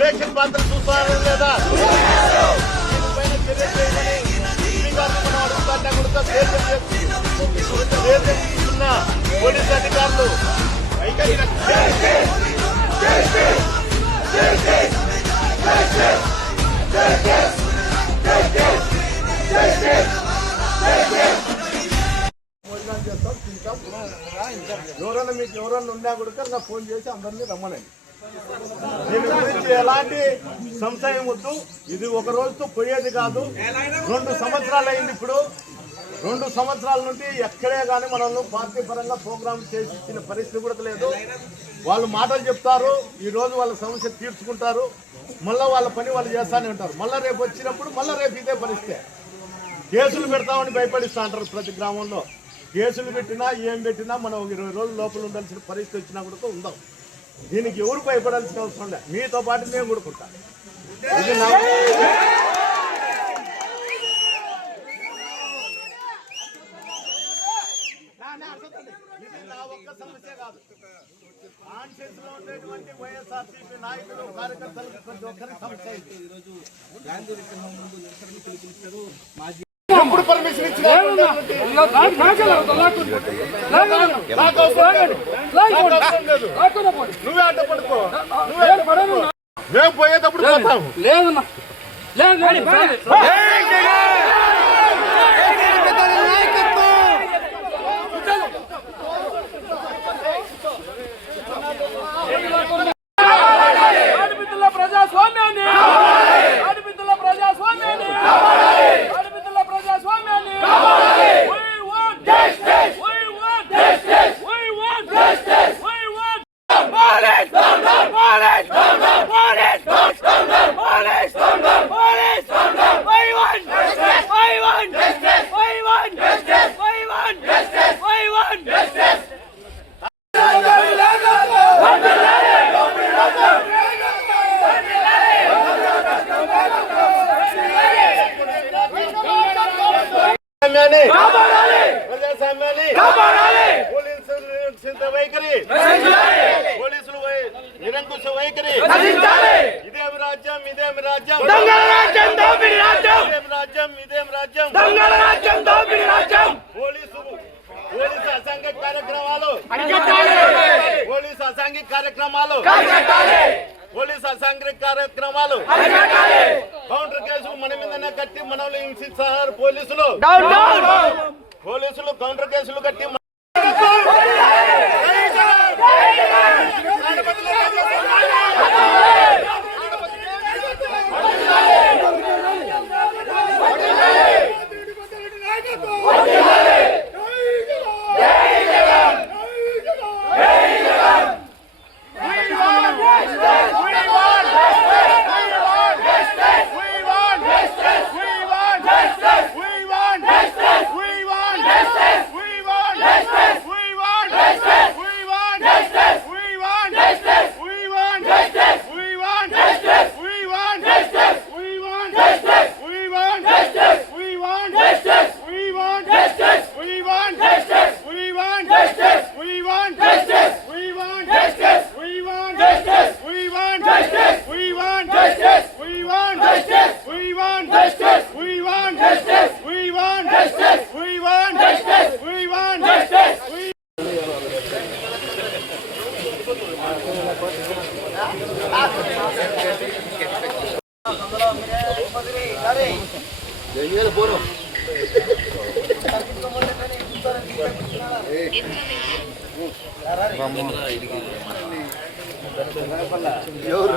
Ration పాత్ర చూస్తారా లేదా దీనిపైన చర్య చేయమని మనం అడుగుతాంటే కూడా తీసుకున్న పోలీస్ అధికారులు ఎవరన్నా మీకు ఎవరన్నా ఉన్నా కూడా నాకు ఫోన్ చేసి అందరినీ రమ్మనండి. దీని గురించి ఎలాంటి సంశయం వద్దు. ఇది ఒక రోజుతో పోయేది కాదు. 2 సంవత్సరాలు అయింది. ఇప్పుడు 2 సంవత్సరాల నుండి ఎక్కడే కానీ మనల్ని పార్టీ పరంగా ప్రోగ్రామ్ చేసి ఇచ్చిన పరిస్థితి కూడా లేదు. వాళ్ళు మాటలు చెప్తారు, ఈ రోజు వాళ్ళ సమస్య తీర్చుకుంటారు, మళ్ళీ వాళ్ళ పని వాళ్ళు చేస్తానే ఉంటారు. మళ్ళీ రేపు వచ్చినప్పుడు మళ్ళీ రేపు ఇదే పరిస్థితి. కేసులు పెడతామని భయపడిస్తా అంటారు. ప్రతి గ్రామంలో కేసులు పెట్టినా ఏం పెట్టినా మనం 20 రోజుల లోపల ఉండాల్సిన పరిస్థితి వచ్చినా కూడా ఉందాం. దీనికి ఎవరు భయపడాల్సిన అవసరం లేదు. మీతో పాటు మేము కొడుకుంటా. ఇది నా ఒక్క సమస్య కాదు. కాన్షియస్ లో ఉండేటువంటి వైఎస్ఆర్సీపీ నాయకులు కార్యకర్తలకు ప్రతి ఒక్కరి సమస్య. ఎప్పుడు పర్మిషన్ ఇచ్చినా నువ్వే అడ్డపడుకో. మేము పోయేటప్పుడు పోతాము. లేదన్నా వైఖరి పోలీసులు నిరంకుశ వైఖరి. ఇదేం రాజ్యం, ఇదేం రాజ్యం, ఇదేం రాజ్యం. పోలీసు అసాంఘిక కార్యక్రమాలు, పోలీసు అసాంఘిక కార్యక్రమాలు, కౌంటర్ కేసులు మన మీదనే కట్టి మనల్ని హింసిస్తారు పోలీసులు. కౌంటర్ కేసులు కట్టి ఎవరు